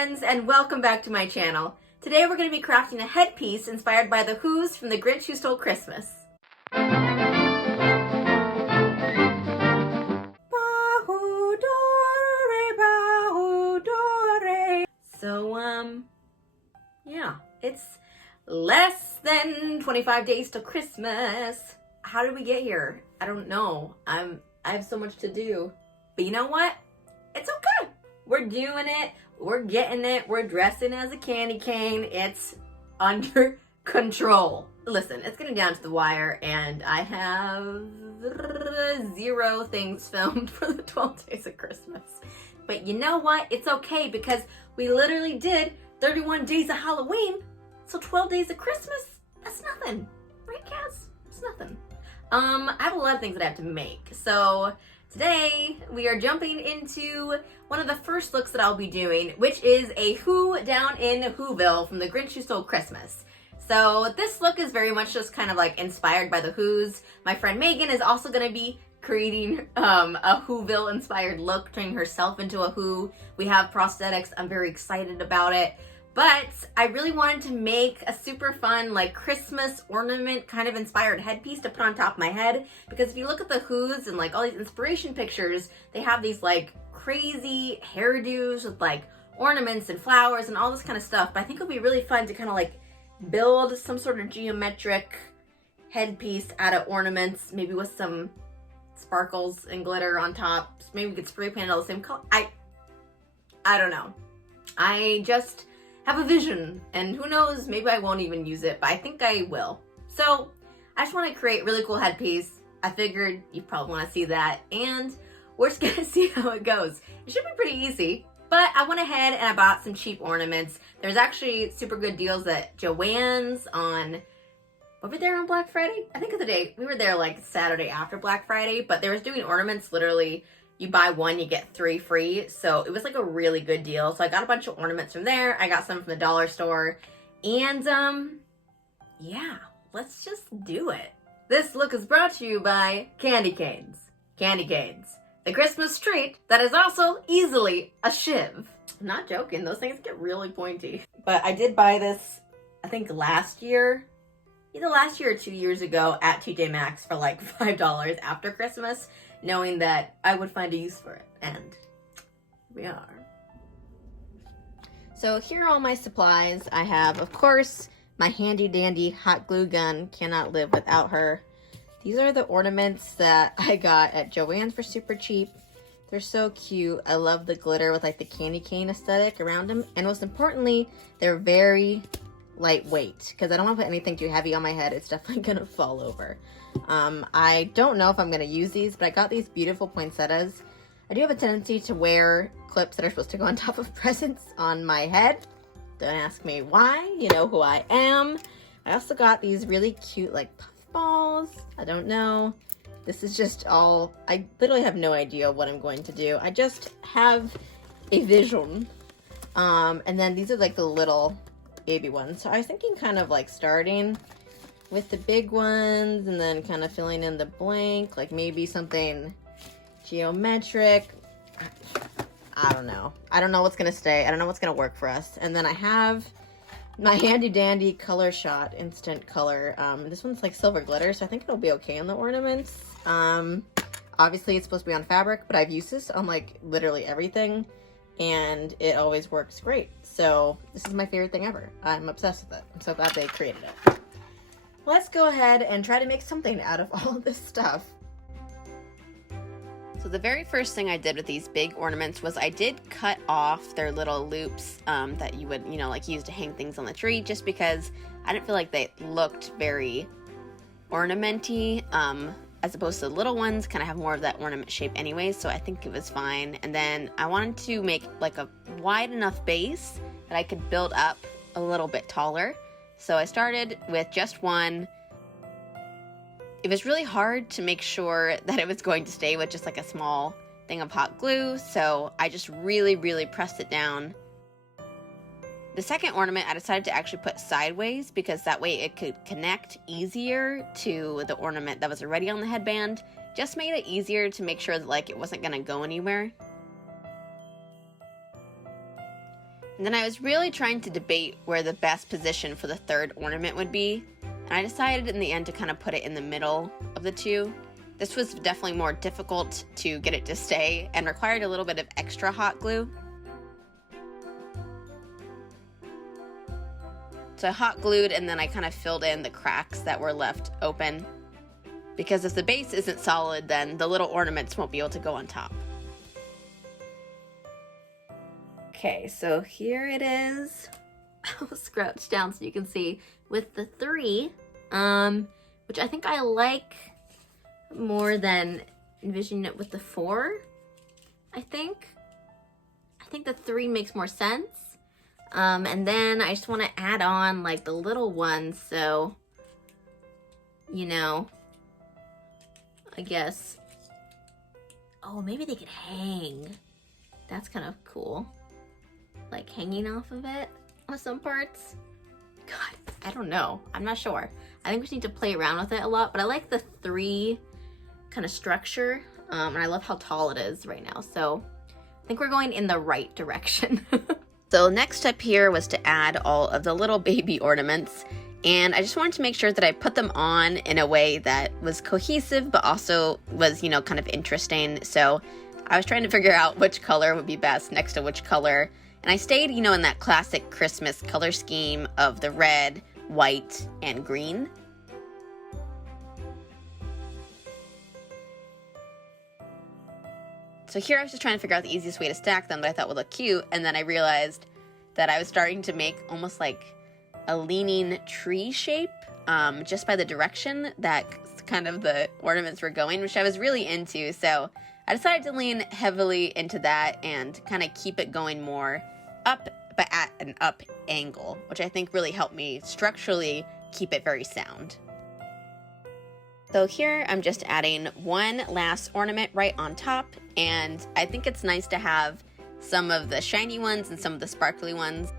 friends, and welcome back to my channel. Today we're going to be crafting a headpiece inspired by the Who's from The Grinch Who Stole Christmas. So, yeah, it's less than 25 days till Christmas. How did we get here? I don't know. I have so much to do. But you know what? It's okay. We're doing it. We're getting it. We're dressing as a candy cane. It's under control. Listen, it's getting down to the wire, and I have 0 things filmed for the 12 days of Christmas. But you know what? It's okay because we literally did 31 days of Halloween. So 12 days of Christmas, that's nothing. Right, Cass? It's nothing. I have a lot of things that I have to make. So today we are jumping into one of the first looks that I'll be doing, which is a Who down in Whoville from The Grinch Who Stole Christmas. So this look is very much just kind of like inspired by the Who's. My friend Megan is also going to be creating a Whoville inspired look, turning herself into a Who. We have prosthetics. I'm very excited about it. But I really wanted to make a super fun, like, Christmas ornament kind of inspired headpiece to put on top of my head. Because if you look at the Who's and, like, all these inspiration pictures, they have these, like, crazy hairdos with, like, ornaments and flowers and all this kind of stuff. But I think it would be really fun to kind of, like, build some sort of geometric headpiece out of ornaments, maybe with some sparkles and glitter on top. Maybe we could spray paint it all the same color. I don't know. I just have a vision, and who knows, maybe I won't even use it, but I think I will. So I just want to create a really cool headpiece. I figured you probably want to see that, and we're just gonna see how it goes. It should be pretty easy, but I went ahead and I bought some cheap ornaments. There's actually super good deals at Joann's on, were we there on Black Friday? I think of the day, we were there like Saturday after Black Friday, but they was doing ornaments literally, you buy 1, you get 3 free. So it was like a really good deal. So I got a bunch of ornaments from there. I got some from the dollar store. And yeah, let's just do it. This look is brought to you by candy canes. Candy canes, the Christmas treat that is also easily a shiv. I'm not joking, those things get really pointy. But I did buy this, I think last year, either last year or 2 years ago at TJ Maxx for like $5 after Christmas, knowing that I would find a use for it, and we are. So here are all my supplies. I have, of course, my handy dandy hot glue gun. Cannot live without her. These are the ornaments that I got at Joann's for super cheap. They're so cute. I love the glitter with like the candy cane aesthetic around them, and most importantly, they're very lightweight because I don't want to put anything too heavy on my head. It's definitely gonna fall over. I don't know if I'm going to use these, but I got these beautiful poinsettias. I do have a tendency to wear clips that are supposed to go on top of presents on my head. Don't ask me why, you know who I am. I also got these really cute like puff balls. I don't know. This is just all, I literally have no idea what I'm going to do. I just have a vision. And then these are like the little baby ones. So I was thinking kind of like starting with the big ones and then kind of filling in the blank, like maybe something geometric. I don't know. I don't know what's gonna stay. I don't know what's gonna work for us. And then I have my handy dandy color shot instant color. This one's like silver glitter, so I think it'll be okay on the ornaments. Obviously it's supposed to be on fabric, but I've used this on like literally everything and it always works great. So this is my favorite thing ever. I'm obsessed with it. I'm so glad they created it. Let's go ahead and try to make something out of all of this stuff. So the very first thing I did with these big ornaments was I did cut off their little loops that you would, you know, like use to hang things on the tree, just because I didn't feel like they looked very ornamenty, as opposed to the little ones kind of have more of that ornament shape anyways, so I think it was fine. And then I wanted to make like a wide enough base that I could build up a little bit taller. So I started with just one. It was really hard to make sure that it was going to stay with just like a small thing of hot glue, so I just really pressed it down. The second ornament I decided to actually put sideways because that way it could connect easier to the ornament that was already on the headband. Just made it easier to make sure that like it wasn't gonna go anywhere. And then I was really trying to debate where the best position for the third ornament would be, and I decided in the end to kind of put it in the middle of the two. This was definitely more difficult to get it to stay and required a little bit of extra hot glue. So I hot glued and then I kind of filled in the cracks that were left open, because if the base isn't solid, then the little ornaments won't be able to go on top. Okay, so here it is. I'll scrouch down so you can see with the 3, which I think I like more than envisioning it with the 4. I think the 3 makes more sense. And then I just want to add on like the little ones, so, you know, I guess, oh, maybe they could hang. That's kind of cool. Like hanging off of it on some parts. God, I don't know. I'm not sure. I think we just need to play around with it a lot, but I like the 3 kind of structure, and I love how tall it is right now. So I think we're going in the right direction. So next step here was to add all of the little baby ornaments, and I just wanted to make sure that I put them on in a way that was cohesive but also was, you know, kind of interesting. So I was trying to figure out which color would be best next to which color, and I stayed, you know, in that classic Christmas color scheme of the red, white, and green. So here I was just trying to figure out the easiest way to stack them that I thought would look cute, and then I realized that I was starting to make almost like a leaning tree shape, just by the direction that kind of the ornaments were going, which I was really into. So I decided to lean heavily into that and kind of keep it going more up, but at an up angle, which I think really helped me structurally keep it very sound. So here I'm just adding one last ornament right on top, and I think it's nice to have some of the shiny ones and some of the sparkly ones.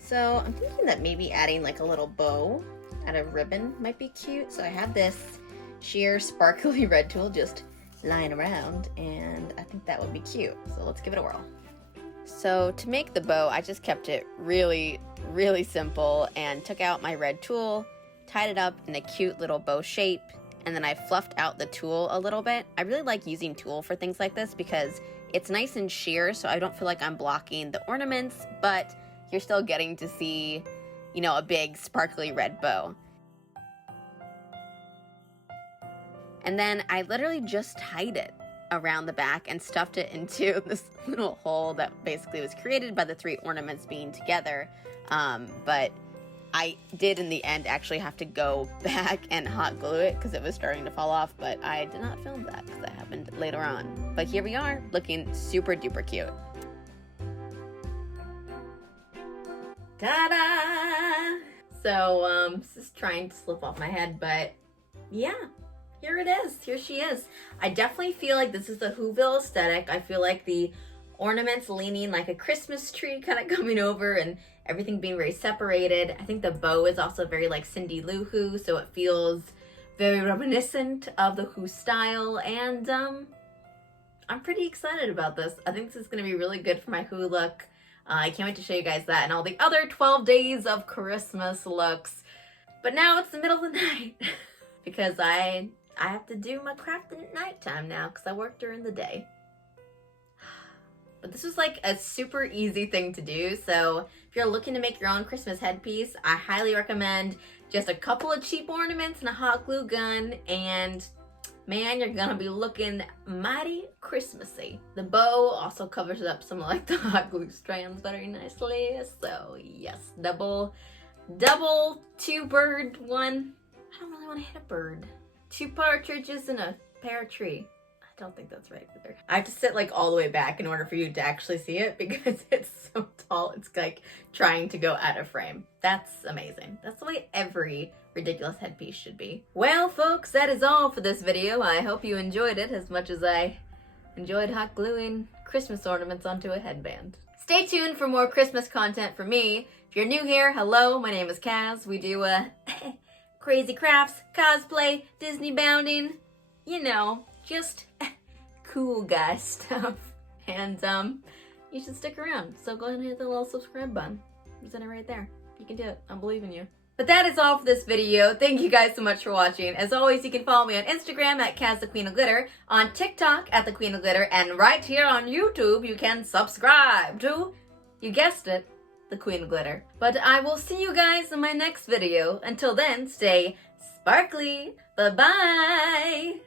So I'm thinking that maybe adding like a little bow out of ribbon might be cute. So I have this sheer sparkly red tool just lying around, and I think that would be cute. So let's give it a whirl. So to make the bow, I just kept it really, really simple and took out my red tool, tied it up in a cute little bow shape, and then I fluffed out the tool a little bit. I really like using tool for things like this because it's nice and sheer, so I don't feel like I'm blocking the ornaments, but you're still getting to see, you know, a big sparkly red bow. And then I literally just tied it around the back and stuffed it into this little hole that basically was created by the 3 ornaments being together. But I did in the end actually have to go back and hot glue it because it was starting to fall off, but I did not film that because that happened later on. But here we are, looking super duper cute. Ta-da! So, this is trying to slip off my head, but yeah, here it is. Here she is. I definitely feel like this is the Whoville aesthetic. I feel like the ornaments leaning like a Christmas tree kind of coming over and everything being very separated. I think the bow is also very like Cindy Lou Who, so it feels very reminiscent of the Who style, and I'm pretty excited about this. I think this is going to be really good for my Who look. I can't wait to show you guys that and all the other 12 days of Christmas looks. But now it's the middle of the night because I have to do my crafting at nighttime now because I work during the day. But this was like a super easy thing to do. So if you're looking to make your own Christmas headpiece, I highly recommend just a couple of cheap ornaments and a hot glue gun, and man, you're gonna be looking mighty Christmassy. The bow also covers up some of like the hot glue strands very nicely. So yes, double 2-bird one. I don't really want to hit a bird. 2 partridges in a pear tree. I don't think that's right either. I have to sit like all the way back in order for you to actually see it because it's so tall. It's like trying to go out of frame. That's amazing. That's the way every ridiculous headpiece should be. Well, folks, that is all for this video. I hope you enjoyed it as much as I enjoyed hot gluing Christmas ornaments onto a headband. Stay tuned for more Christmas content from me. If you're new here, hello, my name is Kaz. We do crazy crafts, cosplay, Disney bounding, you know, just cool guy stuff. And you should stick around. So go ahead and hit the little subscribe button. It's in it right there. You can do it. I believe in you. But that is all for this video. Thank you guys so much for watching. As always, you can follow me on Instagram at Kaz the Queen of Glitter, on TikTok at the Queen of Glitter, and right here on YouTube, you can subscribe to, you guessed it, the Queen of Glitter. But I will see you guys in my next video. Until then, stay sparkly. Bye-bye.